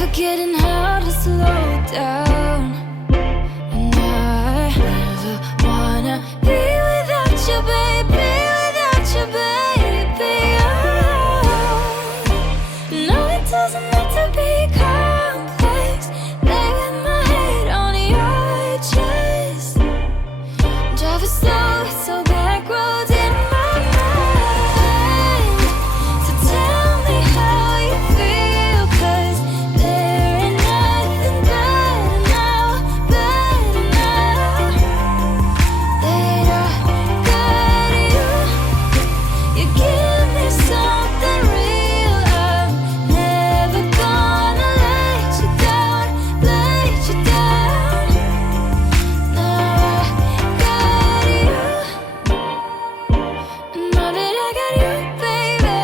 forgetting how to slow down. And I never wanna be without you, baby, without you, baby. Oh, no, it doesn't have to be complex. Lay with my head on your chest. Drive it slow, so back roads in my mind. So tell me how you feel, 'cause there ain't nothing better now, better now that I got you. You give me something real. I'm never gonna let you down, let you down. Now I got you. Now that I got you, baby.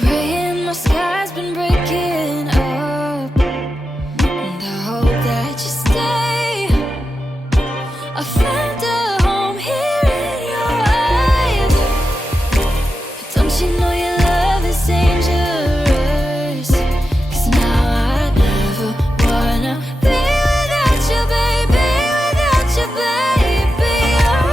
Gray in my sky's been breaking up, and I hope that you stay. I found a home here in your eyes. Don't you know your love is dangerous? 'Cause now I never wanna be without you, baby, without you, baby. Oh,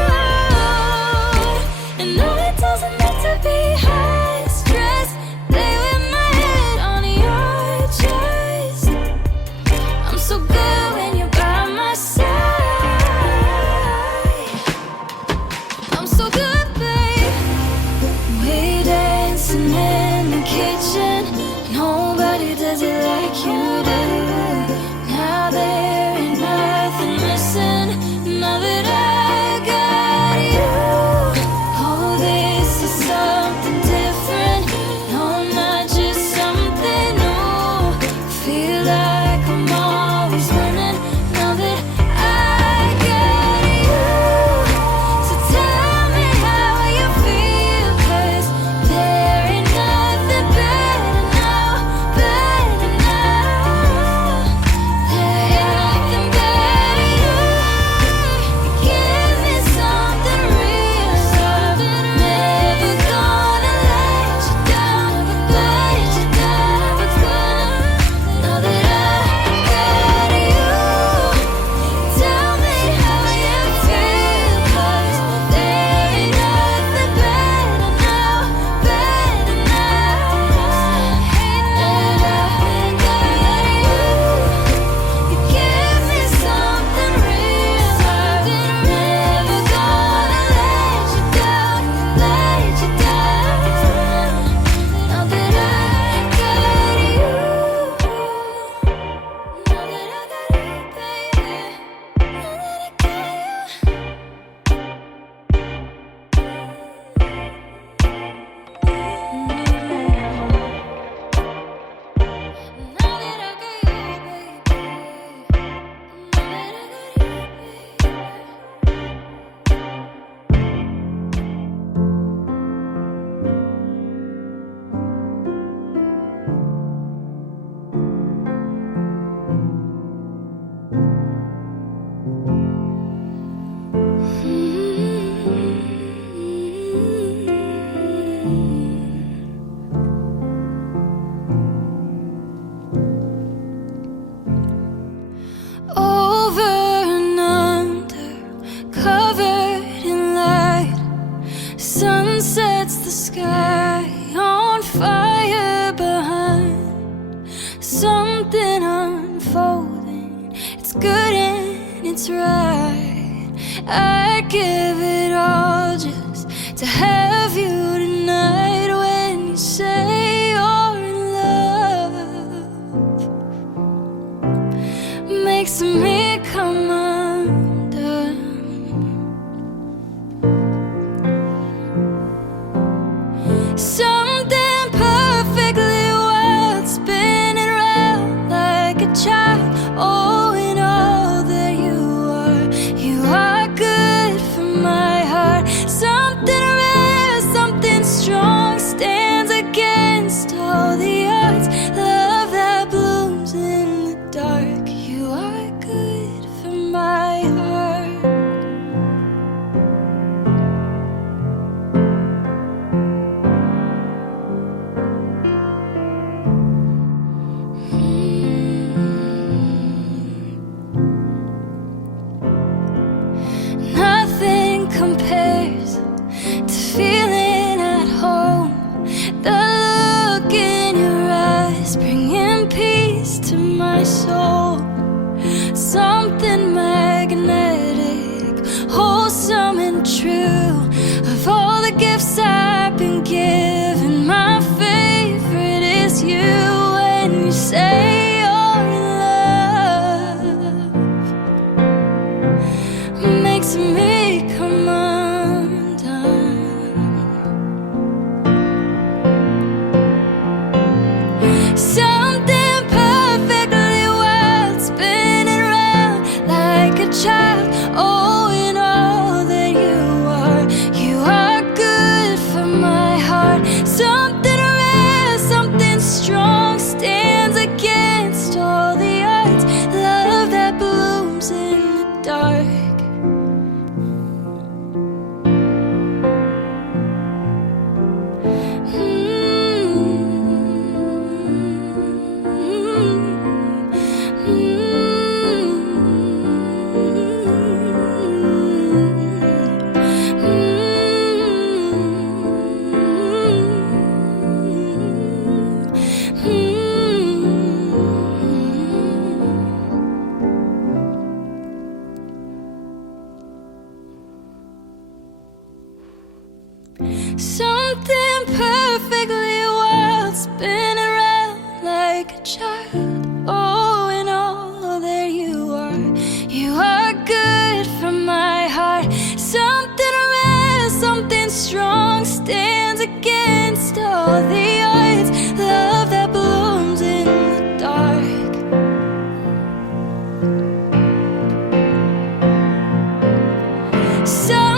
and no, it doesn't have to be high stress. Lay with my head on your chest. I'm so good when you're by my side. I'm so good, babe. We dancing in the kitchen. Nobody does it like you do. Now there ain't nothing missing. Now that I got you. Oh, this is something different. No, not just something new. Feel like I'm always winning. Now that I got you. So tell me how you feel, 'cause there ain't nothing better now, better now than got you. You give me something real. I'm never gonna let you down, let you down. Now that I got you, tell me how you feel, 'cause there ain't nothing better now, better now that I got you. You give me something real. I'm never gonna let you down, let you down. Now that I got you, now that I got you, baby, now that I got you. Now that I got you, baby. Now that I got you, over and under, covered in light. Sun sets the sky on fire behind. Something unfolding, it's good and it's right. I give it all just to have you tonight. When you say you're in love, makes me come undone. Something perfectly wild, spinning round like a child. Oh, and all that you are good for my heart. Something rare, something gifts I've been given. My favorite is you when you say your love makes me come undone. Something perfectly wild, spinning round like a child. Oh, in all that you are good for my heart. Something rare, something strong, stands against all the odds. Love that blooms in the dark. Something perfectly wild, spinning around like a child. Oh, in all that you are good for my heart. Something rare, something strong, stands against all the odds. Love that blooms in the dark. So